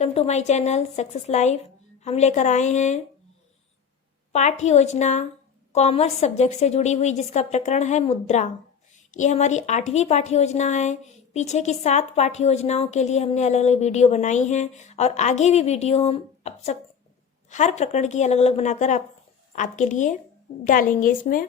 Welcome to my channel success life. हम लेकर आए हैं पाठ्य योजना कॉमर्स सब्जेक्ट से जुड़ी हुई, जिसका प्रकरण है मुद्रा। ये हमारी 8वीं पाठ्य योजना है। पीछे की 7 पाठ्य योजनाओं के लिए हमने अलग अलग वीडियो बनाई हैं और आगे भी वीडियो हम अब सब हर प्रकरण की अलग अलग बनाकर आपके लिए डालेंगे। इसमें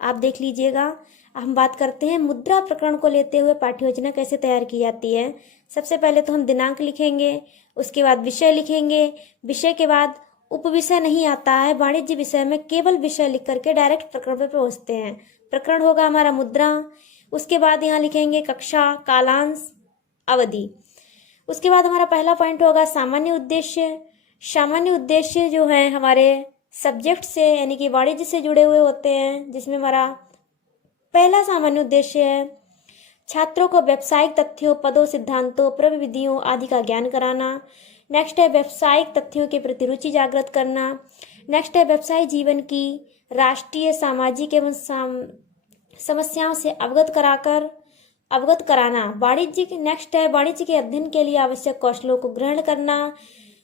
आप देख लीजिएगा। हम बात करते हैं मुद्रा प्रकरण को लेते हुए पाठ्य योजना कैसे तैयार की जाती है। सबसे पहले तो हम दिनांक लिखेंगे, उसके बाद विषय लिखेंगे। विषय के बाद उपविषय नहीं आता है। वाणिज्य विषय में केवल विषय लिख करके डायरेक्ट प्रकरण पे पहुंचते हैं। प्रकरण होगा हमारा मुद्रा। उसके बाद यहाँ लिखेंगे कक्षा, कालांश, अवधि। उसके बाद हमारा पहला पॉइंट होगा सामान्य उद्देश्य। सामान्य उद्देश्य जो है हमारे सब्जेक्ट से यानी कि वाणिज्य से जुड़े हुए होते हैं, जिसमें हमारा पहला सामान्य उद्देश्य है छात्रों को व्यावसायिक तथ्यों, पदों, सिद्धांतों, प्रविधियों आदि का ज्ञान कराना। नेक्स्ट है व्यावसायिक तथ्यों के प्रति रुचि जागृत करना। नेक्स्ट है व्यवसाय जीवन की राष्ट्रीय, सामाजिक एवं समस्याओं से अवगत कराना। वाणिज्य नेक्स्ट है वाणिज्य के अध्ययन के लिए आवश्यक कौशलों को ग्रहण करना,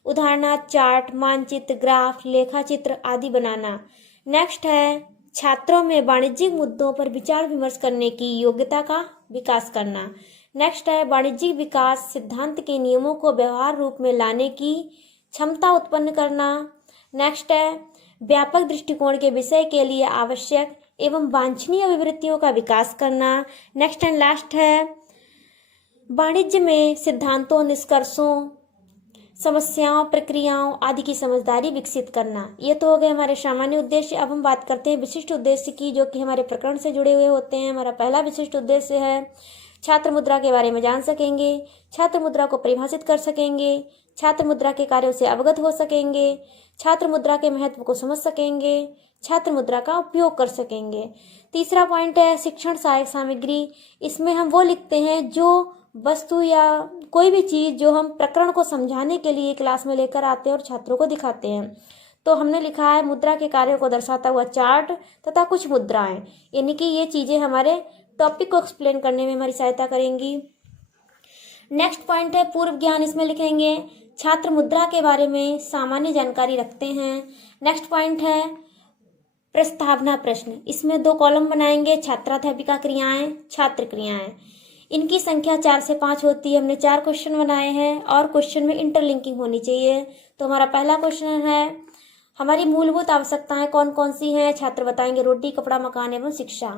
उदाहरणार्थ चार्ट, मानचित्र, ग्राफ, लेखाचित्र आदि बनाना। नेक्स्ट है छात्रों में वाणिज्यिक मुद्दों पर विचार विमर्श करने की योग्यता का विकास करना। नेक्स्ट है वाणिज्यिक विकास सिद्धांत के नियमों को व्यवहार रूप में लाने की क्षमता उत्पन्न करना। नेक्स्ट है व्यापक दृष्टिकोण के विषय के लिए आवश्यक एवं वांछनीय विवृत्तियों का विकास करना। नेक्स्ट एंड लास्ट है वाणिज्य में सिद्धांतों, निष्कर्षों, समस्याओं, प्रक्रियाओं आदि की समझदारी विकसित करना। ये तो हो गए हमारे सामान्य उद्देश्य। अब हम बात करते हैं विशिष्ट उद्देश्य की, जो कि हमारे प्रकरण से जुड़े हुए होते हैं। हमारा पहला विशिष्ट उद्देश्य है छात्र मुद्रा के बारे में जान सकेंगे, छात्र मुद्रा को परिभाषित कर सकेंगे, छात्र मुद्रा के कार्यों से अवगत हो सकेंगे, छात्र मुद्रा के महत्व को समझ सकेंगे, छात्र मुद्रा का उपयोग कर सकेंगे। तीसरा पॉइंट है शिक्षण सहायक सामग्री। इसमें हम वो लिखते हैं जो वस्तु या कोई भी चीज जो हम प्रकरण को समझाने के लिए क्लास में लेकर आते हैं और छात्रों को दिखाते हैं। तो हमने लिखा है मुद्रा के कार्यों को दर्शाता हुआ चार्ट तथा कुछ मुद्राएं, यानी कि ये चीजें हमारे टॉपिक को एक्सप्लेन करने में हमारी सहायता करेंगी। नेक्स्ट पॉइंट है पूर्व ज्ञान। इसमें लिखेंगे छात्र मुद्रा के बारे में सामान्य जानकारी रखते हैं। नेक्स्ट पॉइंट है प्रस्तावना प्रश्न। इसमें 2 कॉलम बनाएंगे, छात्राध्यापिका क्रियाएं, छात्र क्रियाएं। इनकी संख्या 4 से 5 होती है। हमने 4 क्वेश्चन बनाए हैं और क्वेश्चन में इंटरलिंकिंग होनी चाहिए। तो हमारा पहला क्वेश्चन है हमारी मूलभूत आवश्यकताएं कौन कौन सी हैं। छात्र बताएंगे रोटी, कपड़ा, मकान एवं शिक्षा।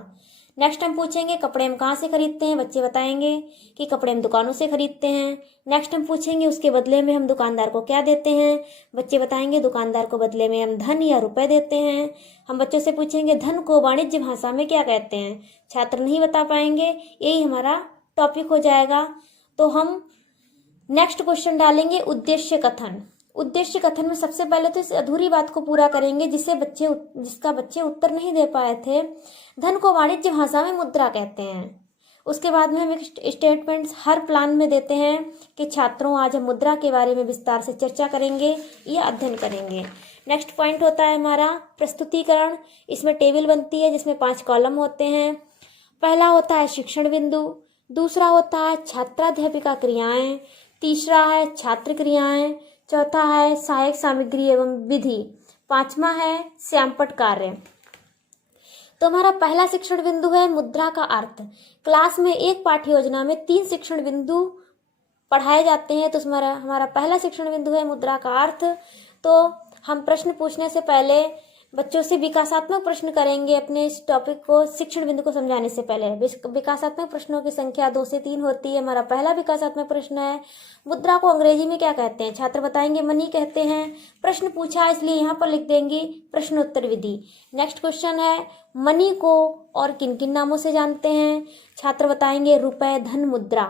नेक्स्ट हम पूछेंगे कपड़े हम कहाँ से खरीदते हैं। बच्चे बताएंगे कि कपड़े हम दुकानों से खरीदते हैं। नेक्स्ट हम पूछेंगे उसके बदले में हम दुकानदार को क्या देते हैं। बच्चे बताएंगे दुकानदार को बदले में हम धन या रुपए देते हैं। हम बच्चों से पूछेंगे धन को वाणिज्य भाषा में क्या कहते हैं। छात्र नहीं बता पाएंगे। यही हमारा टॉपिक हो जाएगा। तो हम नेक्स्ट क्वेश्चन डालेंगे उद्देश्य कथन। उद्देश्य कथन में सबसे पहले तो इस अधूरी बात को पूरा करेंगे जिसका बच्चे उत्तर नहीं दे पाए थे। धन को वाणिज्य भाषा में मुद्रा कहते हैं। उसके बाद में हम एक स्टेटमेंट हर प्लान में देते हैं कि छात्रों आज हम मुद्रा के बारे में विस्तार से चर्चा करेंगे या अध्ययन करेंगे। नेक्स्ट पॉइंट होता है हमारा प्रस्तुतिकरण। इसमें टेबल बनती है जिसमें 5 कॉलम होते हैं। पहला होता है शिक्षण बिंदु, दूसरा होता है छात्राध्यापिका क्रियाएं, तीसरा है छात्र क्रियाएं, चौथा है सहायक सामग्री एवं विधि, 5वां है श्यामपट्ट कार्य। तो हमारा पहला शिक्षण बिंदु है मुद्रा का अर्थ। क्लास में एक पाठ्य योजना में 3 शिक्षण बिंदु पढ़ाए जाते हैं। तो हमारा पहला शिक्षण बिंदु है मुद्रा का अर्थ। तो हम प्रश्न पूछने से पहले बच्चों से विकासात्मक प्रश्न करेंगे। अपने इस टॉपिक को शिक्षण बिंदु को समझाने से पहले विकासात्मक प्रश्नों की संख्या 2 से 3 होती है। हमारा पहला विकासात्मक प्रश्न है मुद्रा को अंग्रेजी में क्या कहते हैं। छात्र बताएंगे मनी कहते हैं। प्रश्न पूछा इसलिए यहाँ पर लिख देंगे प्रश्नोत्तर विधि। नेक्स्ट क्वेश्चन है मनी को और किन किन नामों से जानते हैं। छात्र बताएंगे रुपए, धन, मुद्रा।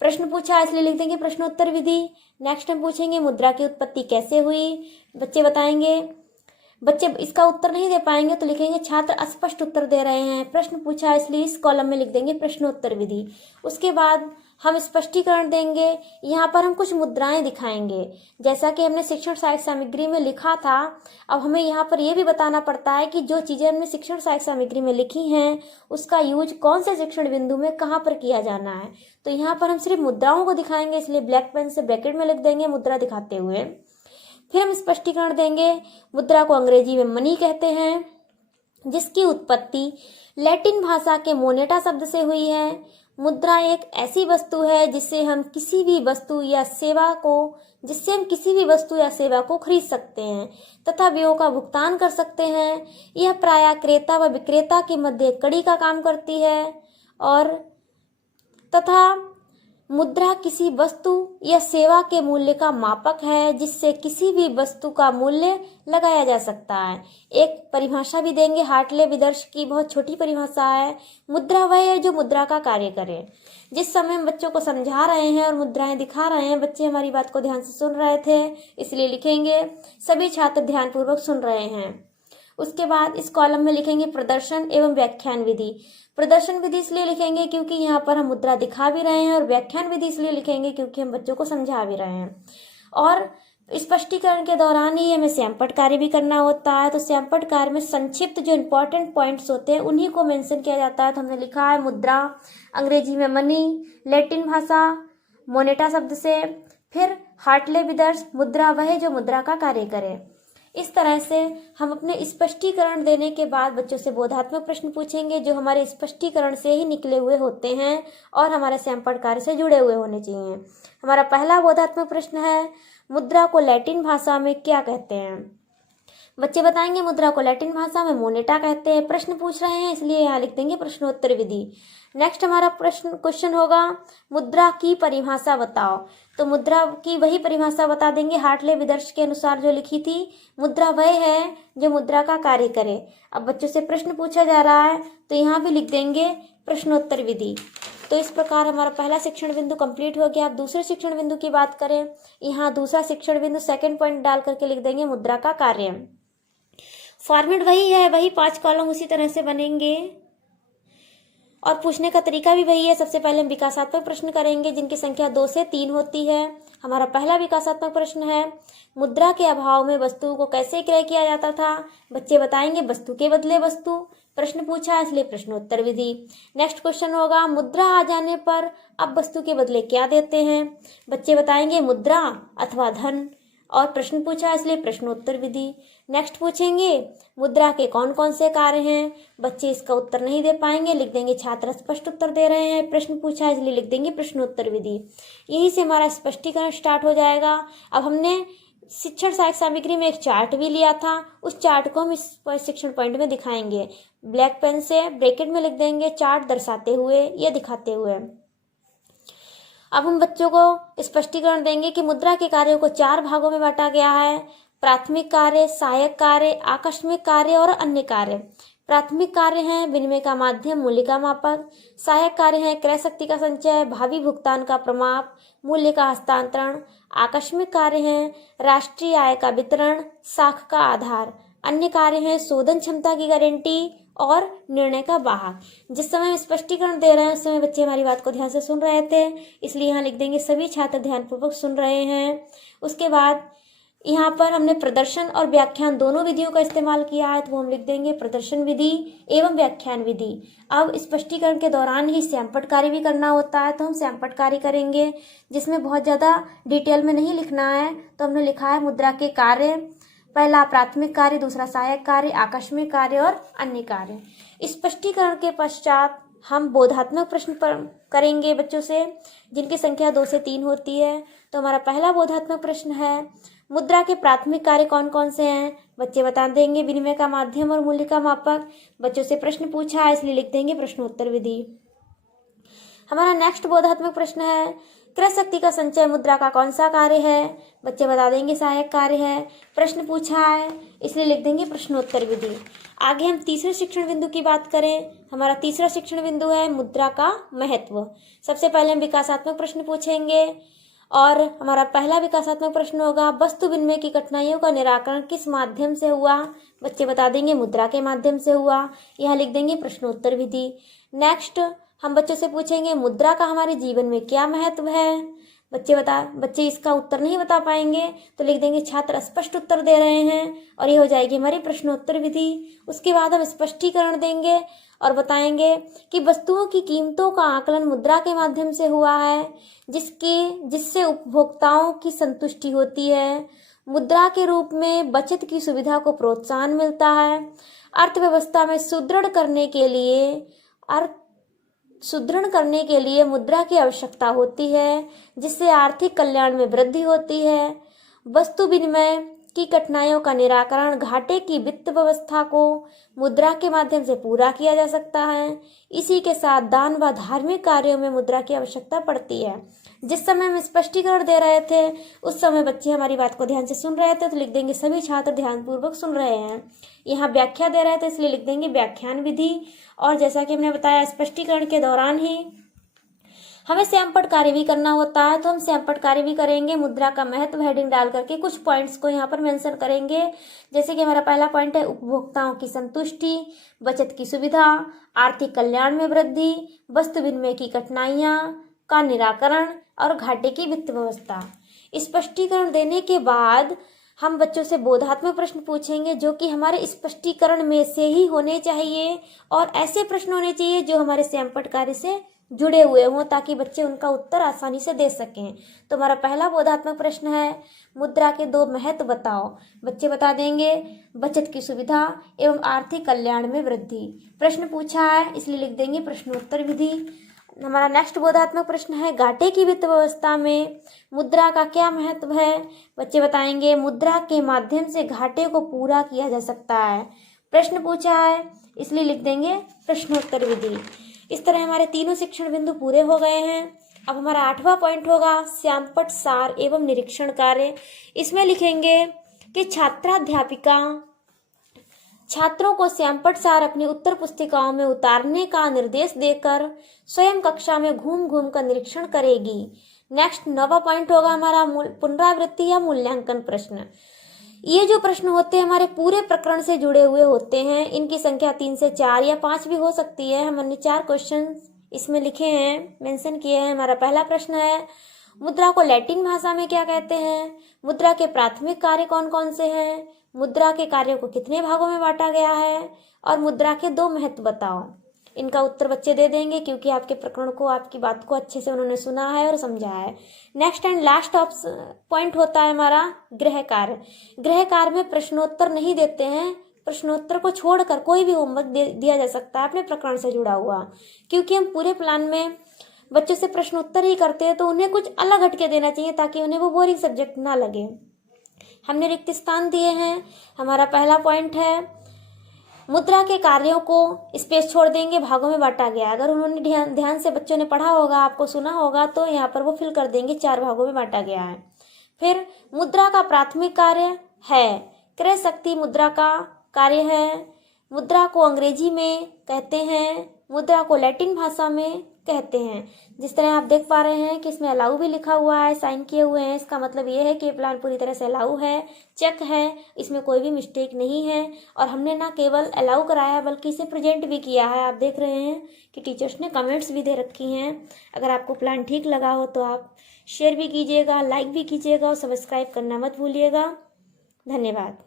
प्रश्न पूछा इसलिए लिख देंगे प्रश्नोत्तर विधि। नेक्स्ट हम पूछेंगे मुद्रा की उत्पत्ति कैसे हुई। बच्चे इसका उत्तर नहीं दे पाएंगे तो लिखेंगे छात्र अस्पष्ट उत्तर दे रहे हैं। प्रश्न पूछा इसलिए इस कॉलम में लिख देंगे प्रश्नोत्तर विधि। उसके बाद हम स्पष्टीकरण देंगे। यहाँ पर हम कुछ मुद्राएं दिखाएंगे, जैसा कि हमने शिक्षण सहायक सामग्री में लिखा था। अब हमें यहाँ पर यह भी बताना पड़ता है कि जो चीज़ें हमने शिक्षण सहायक सामग्री में लिखी हैं उसका यूज कौन से शिक्षण बिंदु में कहाँ पर किया जाना है। तो यहाँ पर हम सिर्फ मुद्राओं को दिखाएंगे, इसलिए ब्लैक पेन से ब्रैकेट में लिख देंगे मुद्रा दिखाते हुए। फिर हम स्पष्टीकरण देंगे। मुद्रा को अंग्रेजी में मनी कहते हैं, जिसकी उत्पत्ति लैटिन भाषा के मोनेटा शब्द से हुई है। मुद्रा एक ऐसी वस्तु है जिससे हम किसी भी वस्तु या सेवा को खरीद सकते हैं तथा व्ययों का भुगतान कर सकते हैं। यह प्रायः क्रेता व विक्रेता के मध्य कड़ी का काम करती है और तथा मुद्रा किसी वस्तु या सेवा के मूल्य का मापक है जिससे किसी भी वस्तु का मूल्य लगाया जा सकता है। एक परिभाषा भी देंगे हार्टले विदर्श की, बहुत छोटी परिभाषा है। मुद्रा वह है जो मुद्रा का कार्य करे। जिस समय हम बच्चों को समझा रहे हैं और मुद्राएं दिखा रहे हैं, बच्चे हमारी बात को ध्यान से सुन रहे थे, इसलिए लिखेंगे सभी छात्र ध्यानपूर्वक सुन रहे हैं। उसके बाद इस कॉलम में लिखेंगे प्रदर्शन एवं व्याख्यान विधि। प्रदर्शन विधि इसलिए लिखेंगे क्योंकि यहाँ पर हम मुद्रा दिखा भी रहे हैं, और व्याख्यान विधि इसलिए लिखेंगे क्योंकि हम बच्चों को समझा भी रहे हैं। और स्पष्टीकरण के दौरान ही हमें सैंपट कार्य भी करना होता है। तो सैंपट कार्य में संक्षिप्त जो इंपॉर्टेंट पॉइंट्स होते हैं उन्हीं को मेंशन किया जाता है। तो हमने लिखा है मुद्रा अंग्रेजी में मनी, लैटिन भाषा मोनेटा शब्द से, फिर हार्टले विदर्श मुद्रा वह है जो मुद्रा का कार्य करे। इस तरह से हम अपने स्पष्टीकरण देने के बाद बच्चों से बोधात्मक प्रश्न पूछेंगे जो हमारे स्पष्टीकरण से ही निकले हुए होते हैं और हमारे सैंपट कार्य से जुड़े हुए होने चाहिए। हमारा पहला बोधात्मक प्रश्न है, मुद्रा को लैटिन भाषा में क्या कहते हैं। बच्चे बताएंगे मुद्रा को लैटिन भाषा में मोनेटा कहते हैं। प्रश्न पूछ रहे हैं इसलिए यहाँ लिख देंगे प्रश्नोत्तर विधि। नेक्स्ट हमारा क्वेश्चन होगा, मुद्रा की परिभाषा बताओ। तो मुद्रा की वही परिभाषा बता देंगे हार्टले विदर्श के अनुसार जो लिखी थी। मुद्रा वह है जो मुद्रा का कार्य करे। अब बच्चों से प्रश्न पूछा जा रहा है तो यहाँ भी लिख देंगे प्रश्नोत्तर विधि। तो इस प्रकार हमारा पहला शिक्षण बिंदु कंप्लीट हो गया। अब दूसरे शिक्षण बिंदु की बात करें, यहाँ दूसरा शिक्षण बिंदु सेकंड पॉइंट डाल करके लिख देंगे मुद्रा का कार्य। फॉर्मेट वही है, वही 5 कॉलम उसी तरह से बनेंगे और पूछने का तरीका भी वही है। सबसे पहले हम विकासात्मक प्रश्न करेंगे जिनकी संख्या 2 से 3 होती है। हमारा पहला विकासात्मक प्रश्न है, मुद्रा के अभाव में वस्तुओं को कैसे क्रय किया जाता था। बच्चे बताएंगे वस्तु के बदले वस्तु। प्रश्न पूछा है इसलिए प्रश्नोत्तर विधि। नेक्स्ट क्वेश्चन होगा, मुद्रा आ जाने पर अब वस्तु के बदले क्या देते हैं। बच्चे बताएंगे मुद्रा अथवा धन, और प्रश्न पूछा इसलिए प्रश्नोत्तर विधि। नेक्स्ट पूछेंगे मुद्रा के कौन कौन से कार्य हैं। बच्चे इसका उत्तर नहीं दे पाएंगे, लिख देंगे छात्र स्पष्ट उत्तर दे रहे हैं। प्रश्न पूछा इसलिए लिख देंगे प्रश्नोत्तर विधि। यही से हमारा स्पष्टीकरण स्टार्ट हो जाएगा। अब हमने शिक्षण सहायक सामग्री में एक चार्ट भी लिया था, उस चार्ट को हम इस शिक्षण पॉइंट में दिखाएंगे। ब्लैक पेन से ब्रैकेट में लिख देंगे चार्ट दर्शाते हुए या दिखाते हुए। अब हम बच्चों को स्पष्टीकरण देंगे कि मुद्रा के कार्यों को 4 भागों में बांटा गया है, प्राथमिक कार्य, सहायक कार्य, आकस्मिक कार्य और अन्य कार्य। प्राथमिक कार्य हैं विनिमय का माध्यम, मूल्य का मापक। सहायक कार्य हैं क्रय शक्ति का संचय, भावी भुगतान का प्रमाप, मूल्य का हस्तांतरण। आकस्मिक कार्य हैं राष्ट्रीय आय का वितरण, साख का आधार। अन्य कार्य हैं शोधन क्षमता की गारंटी और निर्णय का वाहक। जिस समय हम स्पष्टीकरण दे रहे हैं उस समय बच्चे हमारी बात को ध्यान से सुन रहे थे, इसलिए यहाँ लिख देंगे सभी छात्र ध्यानपूर्वक सुन रहे हैं। उसके बाद यहाँ पर हमने प्रदर्शन और व्याख्यान दोनों विधियों का इस्तेमाल किया है, तो वो हम लिख देंगे प्रदर्शन विधि एवं व्याख्यान विधि। अब स्पष्टीकरण के दौरान ही सैंपट कार्य भी करना होता है, तो हम सैंपट कार्य करेंगे जिसमें बहुत ज़्यादा डिटेल में नहीं लिखना है। तो हमने लिखा है मुद्रा के कार्य, पहला प्राथमिक कार्य, दूसरा सहायक कार्य, आकस्मिक कार्य और अन्य कार्य। स्पष्टीकरण के पश्चात हम बोधात्मक प्रश्न पर करेंगे बच्चों से जिनकी संख्या 2 से 3 होती है। तो हमारा पहला बोधात्मक प्रश्न है, मुद्रा के प्राथमिक कार्य कौन कौन से हैं। बच्चे बता देंगे विनिमय का माध्यम और मूल्य का मापक। बच्चों से प्रश्न पूछा है इसलिए लिख देंगे प्रश्नोत्तर विधि। हमारा नेक्स्ट बोधात्मक प्रश्न है, क्रय शक्ति का संचय मुद्रा का कौन सा कार्य है। बच्चे बता देंगे सहायक कार्य है। प्रश्न पूछा है इसलिए लिख देंगे प्रश्नोत्तर विधि। आगे हम तीसरे शिक्षण बिंदु की बात करें। हमारा तीसरा शिक्षण बिंदु है मुद्रा का महत्व। सबसे पहले हम विकासात्मक प्रश्न पूछेंगे और हमारा पहला विकासात्मक प्रश्न होगा, वस्तु विनिमय की कठिनाइयों का निराकरण किस माध्यम से हुआ। बच्चे बता देंगे मुद्रा के माध्यम से हुआ। यहाँ लिख देंगे प्रश्नोत्तर विधि। नेक्स्ट हम बच्चों से पूछेंगे मुद्रा का हमारे जीवन में क्या महत्व है। बच्चे इसका उत्तर नहीं बता पाएंगे तो लिख देंगे छात्र स्पष्ट उत्तर दे रहे हैं, और ये हो जाएगी हमारी प्रश्नोत्तर विधि। उसके बाद हम स्पष्टीकरण देंगे और बताएंगे कि वस्तुओं की कीमतों का आकलन मुद्रा के माध्यम से हुआ है, जिससे उपभोक्ताओं की संतुष्टि होती है। मुद्रा के रूप में बचत की सुविधा को प्रोत्साहन मिलता है। अर्थव्यवस्था में सुदृढ़ करने के लिए मुद्रा की आवश्यकता होती है, जिससे आर्थिक कल्याण में वृद्धि होती है। वस्तु विनिमय की कठिनाइयों का निराकरण, घाटे की वित्त व्यवस्था को मुद्रा के माध्यम से पूरा किया जा सकता है। इसी के साथ दान व धार्मिक कार्यों में मुद्रा की आवश्यकता पड़ती है। जिस समय हम स्पष्टीकरण दे रहे थे उस समय बच्चे हमारी बात को ध्यान से सुन रहे थे, तो लिख देंगे सभी छात्र ध्यानपूर्वक सुन रहे हैं। यहाँ व्याख्या दे रहे थे इसलिए लिख देंगे व्याख्यान विधि। और जैसा कि हमने बताया स्पष्टीकरण के दौरान ही हमें सैंपट कार्य भी करना होता है, तो हम सैंपट कार्य भी करेंगे। मुद्रा का महत्व हेडिंग डाल करके कुछ पॉइंट्स को यहाँ पर मेंशन करेंगे। जैसे कि हमारा पहला पॉइंट है उपभोक्ताओं की संतुष्टि, बचत की सुविधा, आर्थिक कल्याण में वृद्धि, वस्तु विनिमय की कठिनाइयां का निराकरण और घाटे की वित्त व्यवस्था। स्पष्टीकरण देने के बाद हम बच्चों से बोधात्मक प्रश्न पूछेंगे जो कि हमारे स्पष्टीकरण में से ही होने चाहिए, और ऐसे प्रश्न होने चाहिए जो हमारे सैंपट कार्य से जुड़े हुए हों, ताकि बच्चे उनका उत्तर आसानी से दे सकें। तो हमारा पहला बोधात्मक प्रश्न है मुद्रा के 2 महत्व बताओ। बच्चे बता देंगे बचत की सुविधा एवं आर्थिक कल्याण में वृद्धि। प्रश्न पूछा है इसलिए लिख देंगे प्रश्नोत्तर विधि। हमारा नेक्स्ट बोधात्मक प्रश्न है घाटे की वित्त व्यवस्था में मुद्रा का क्या महत्व है। बच्चे बताएंगे मुद्रा के माध्यम से घाटे को पूरा किया जा सकता है। प्रश्न पूछा है इसलिए लिख देंगे प्रश्नोत्तर विधि। इस तरह हमारे तीनों शिक्षण बिंदु पूरे हो गए हैं। अब हमारा 8वां पॉइंट होगा सैंपट सार एवं निरीक्षण कार्य। इसमें लिखेंगे कि छात्राध्यापिका छात्रों को सैंपट सार अपनी उत्तर पुस्तिकाओं में उतारने का निर्देश देकर स्वयं कक्षा में घूम घूम कर निरीक्षण करेगी। नेक्स्ट 9वां पॉइंट होगा हमारा पुनरावृत्ति या मूल्यांकन प्रश्न। ये जो प्रश्न होते हैं हमारे पूरे प्रकरण से जुड़े हुए होते हैं। इनकी संख्या 3 से 4 या 5 भी हो सकती है। हमने 4 क्वेश्चन इसमें लिखे हैं, मेंशन किए हैं। हमारा पहला प्रश्न है मुद्रा को लैटिन भाषा में क्या कहते हैं। मुद्रा के प्राथमिक कार्य कौन कौन से हैं। मुद्रा के कार्यों को कितने भागों में बांटा गया है, और मुद्रा के 2 महत्व बताओ। इनका उत्तर बच्चे दे देंगे क्योंकि आपके प्रकरण को, आपकी बात को अच्छे से उन्होंने सुना है और समझा है। नेक्स्ट एंड लास्ट पॉइंट होता है हमारा गृह कार्य। गृह कार्य में प्रश्नोत्तर नहीं देते हैं। प्रश्नोत्तर को छोड़कर कोई भी होमवर्क दिया जा सकता है अपने प्रकरण से जुड़ा हुआ, क्योंकि हम पूरे प्लान में बच्चों से प्रश्नोत्तर ही करते हैं, तो उन्हें कुछ अलग हटके देना चाहिए ताकि उन्हें वो बोरिंग सब्जेक्ट ना लगे। हमने रिक्त स्थान दिए हैं। हमारा पहला पॉइंट है मुद्रा के कार्यों को स्पेस छोड़ देंगे, भागों में बांटा गया। अगर उन्होंने ध्यान से बच्चों ने पढ़ा होगा, आपको सुना होगा, तो यहाँ पर वो फिल कर देंगे 4 भागों में बांटा गया है। फिर मुद्रा का प्राथमिक कार्य है क्रय शक्ति, मुद्रा का कार्य है। मुद्रा को अंग्रेजी में कहते हैं, मुद्रा को लैटिन भाषा में कहते हैं। जिस तरह आप देख पा रहे हैं कि इसमें अलाउ भी लिखा हुआ है, साइन किए हुए हैं। इसका मतलब ये है कि प्लान पूरी तरह से अलाउ है, चेक है, इसमें कोई भी मिस्टेक नहीं है। और हमने ना केवल अलाउ कराया बल्कि इसे प्रेजेंट भी किया है। आप देख रहे हैं कि टीचर्स ने कमेंट्स भी दे रखी हैं। अगर आपको प्लान ठीक लगा हो तो आप शेयर भी कीजिएगा, लाइक भी कीजिएगा और सब्सक्राइब करना मत भूलिएगा। धन्यवाद।